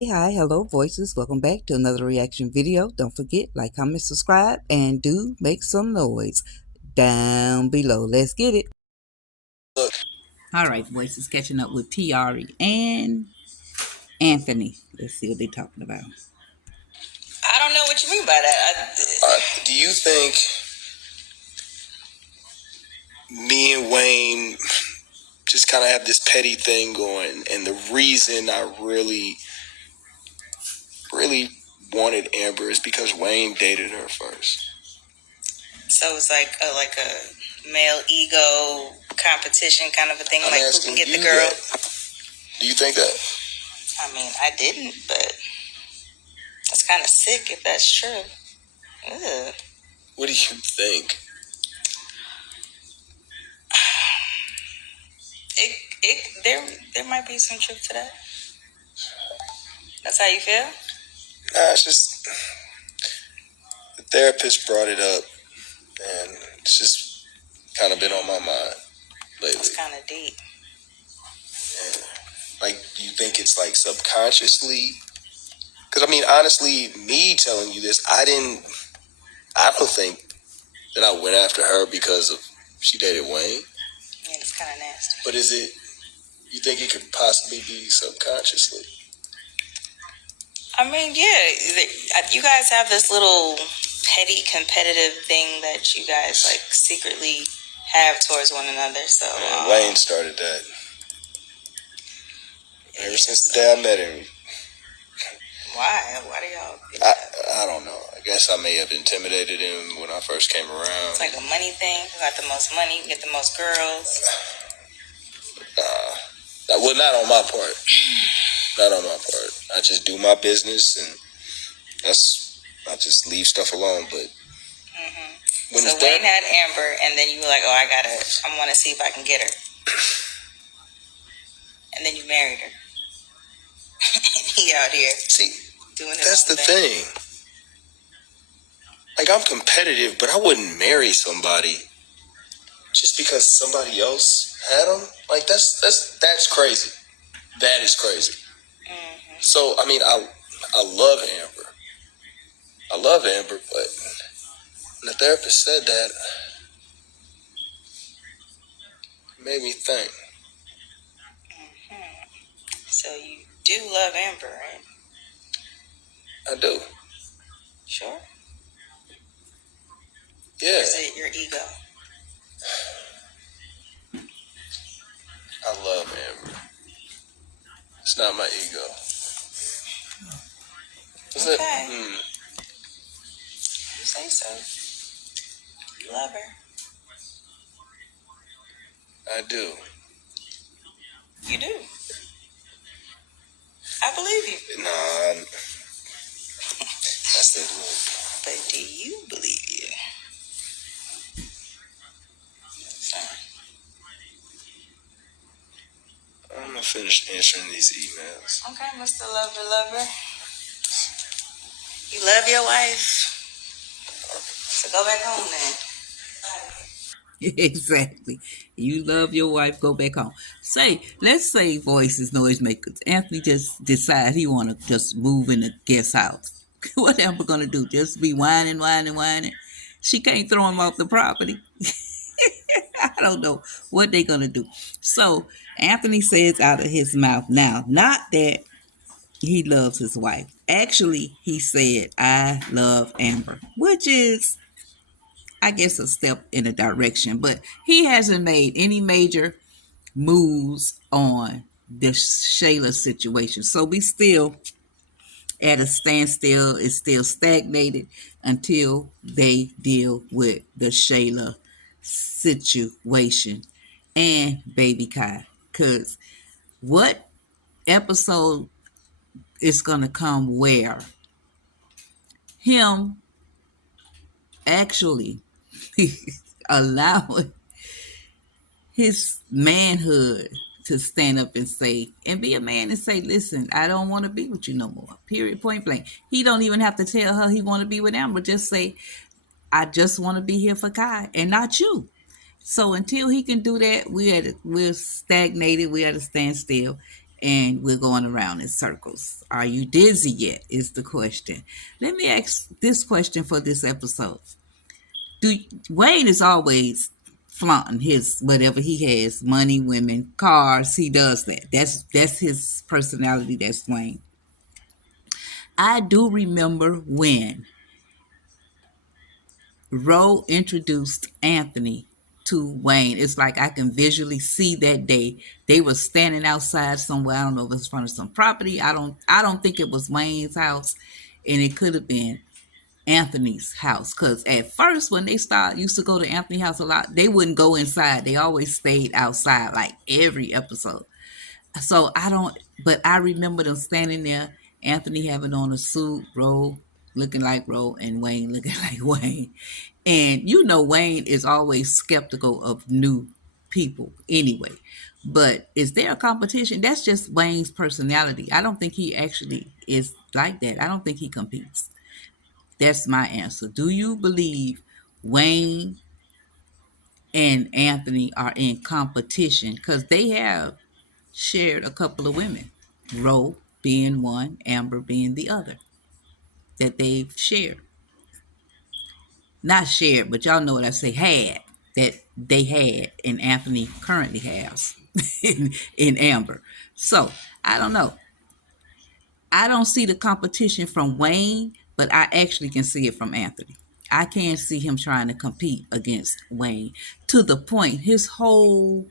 Hey, hi, hello, voices. Welcome back to another reaction video. Don't forget, like, comment, subscribe, and do make some noise down below. Let's get it. All right, voices catching up with Piarry and Anthony. Let's see what they're talking about. I don't know what you mean by that. Do you think me and Wayne just kind of have this petty thing going, and the reason I really wanted Amber is because Wayne dated her first? So it's like a male ego competition kind of a thing, I'm like who asking can get you the girl. that. Do you think that? I mean, I didn't, but it's kind of sick if that's true. Ugh. What do you think? There might be some truth to that. That's how you feel? Nah, it's just the therapist brought it up, and it's just kind of been on my mind lately. It's kind of deep. Yeah. Like, do you think it's like subconsciously? Because I mean, honestly, me telling you this, I don't think that I went after her because of she dated Wayne. Yeah, it's kind of nasty. But is it? You think it could possibly be subconsciously? I mean, yeah, you guys have this little petty competitive thing that you guys like secretly have towards one another. So Wayne started that. Ever since the day I met him. Why? Why do y'all do I, that? I don't know. I guess I may have intimidated him when I first came around. It's like a money thing. You got the most money, you get the most girls. Well, not on my part. Not on my part. I just do my business, and I just leave stuff alone. But when So Wayne had Amber, and then you were like, "Oh, I want to see if I can get her," and then you married her. He out here see, doing his that's own the thing. thing. Like, I'm competitive, but I wouldn't marry somebody just because somebody else had them. Like, that's crazy. That is crazy. So I mean, I love Amber. I love Amber, but when the therapist said that, it made me think. So you do love Amber, right? I do. Sure. Yeah. Or is it your ego? I love Amber. It's not my ego. Is it? Okay. You say so. You love her. I do. You do. I believe you. Nah, that's the. But do you believe you? Sorry. I'm gonna finish answering these emails. Okay, Mr. Lover. You love your wife. So go back home then. Exactly. You love your wife, go back home. Let's say voices, noise makers. Anthony just decide he want to just move in the guest house. What Amber gonna do? Just be whining? She can't throw him off the property. I don't know what they gonna do. So Anthony says out of his mouth now, not that he loves his wife. Actually, he said, I love Amber, which is, I guess, a step in a direction. But he hasn't made any major moves on the Shayla situation. So we still at a standstill. It's still stagnated until they deal with the Shayla situation and Baby Kai. Because what episode is going to come where him actually allowing his manhood to stand up and say, and be a man and say, listen, I don't want to be with you no more. Period, point blank. He don't even have to tell her he want to be with Amber. Just say, I just want to be here for Kai and not you. So until he can do that, we're stagnated. We're at a standstill. and we're going around in circles. Are you dizzy yet? Is the question. Let me ask this question for this episode. Do Wayne is always flaunting his whatever he has, money, women, cars. He does that. That's his personality. That's Wayne. I do remember when Roe introduced Anthony to Wayne. It's like I can visually see that day. They were standing outside somewhere. I don't know if it was in front of some property. I don't think it was Wayne's house. And it could have been Anthony's house. Because at first when they used to go to Anthony's house a lot, they wouldn't go inside. They always stayed outside, like every episode. So but I remember them standing there, Anthony having on a suit, Roe looking like Roe, and Wayne looking like Wayne. And Wayne is always skeptical of new people anyway. But is there a competition? That's just Wayne's personality. I don't think he actually is like that. I don't think he competes. That's my answer. Do you believe Wayne and Anthony are in competition? Because they have shared a couple of women, Roe being one, Amber being the other, that they've shared. Not shared, but y'all know what I say, had, that they had, and Anthony currently has in Amber. So, I don't know. I don't see the competition from Wayne, but I actually can see it from Anthony. I can't see him trying to compete against Wayne to the point his whole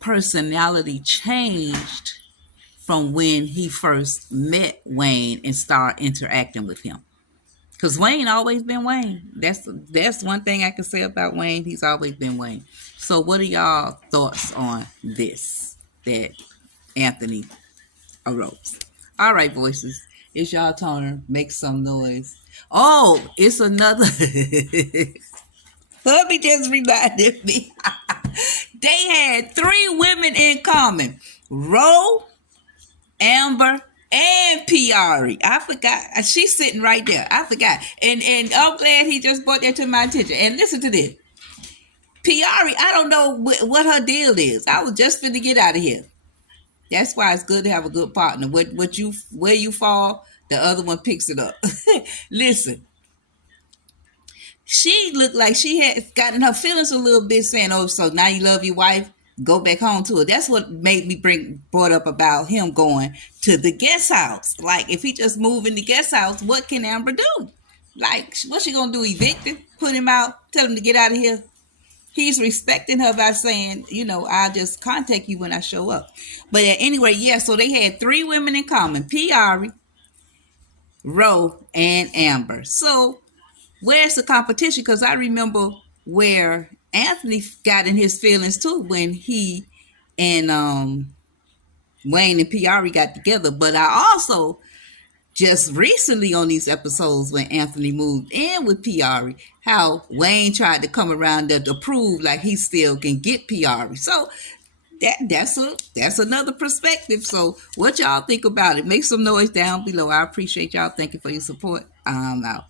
personality changed from when he first met Wayne and started interacting with him. Because Wayne always been Wayne. That's one thing I can say about Wayne. He's always been Wayne. So what are y'all thoughts on this that Anthony arose? All right, voices. It's y'all turn. Make some noise. Oh, it's another. Hubby just reminded me. They had 3 women in common. Roe, Amber, and Piarry. I forgot. She's sitting right there. I forgot. And I'm glad he just brought that to my attention. And listen to this. Piarry, I don't know what her deal is. I was just finna get out of here. That's why it's good to have a good partner. Where you fall, the other one picks it up. Listen. She looked like she had gotten her feelings a little bit, saying, "Oh, so now you love your wife? Go back home to her." That's what made me brought up about him going to the guest house. Like, if he just moved in the guest house, what can Amber do? Like, what's she gonna do? Evict him? Put him out? Tell him to get out of here? He's respecting her by saying, I'll just contact you when I show up. But anyway, yeah. So they had 3 women in common: Piarry, Roe, and Amber. So where's the competition? Because I remember where Anthony got in his feelings too when he and Wayne and Piarry got together. But I also just recently on these episodes when Anthony moved in with Piarry, how Wayne tried to come around there to prove like he still can get Piarry. So that's another perspective. So what y'all think about it? Make some noise down below. I appreciate y'all. Thank you for your support. I'm out.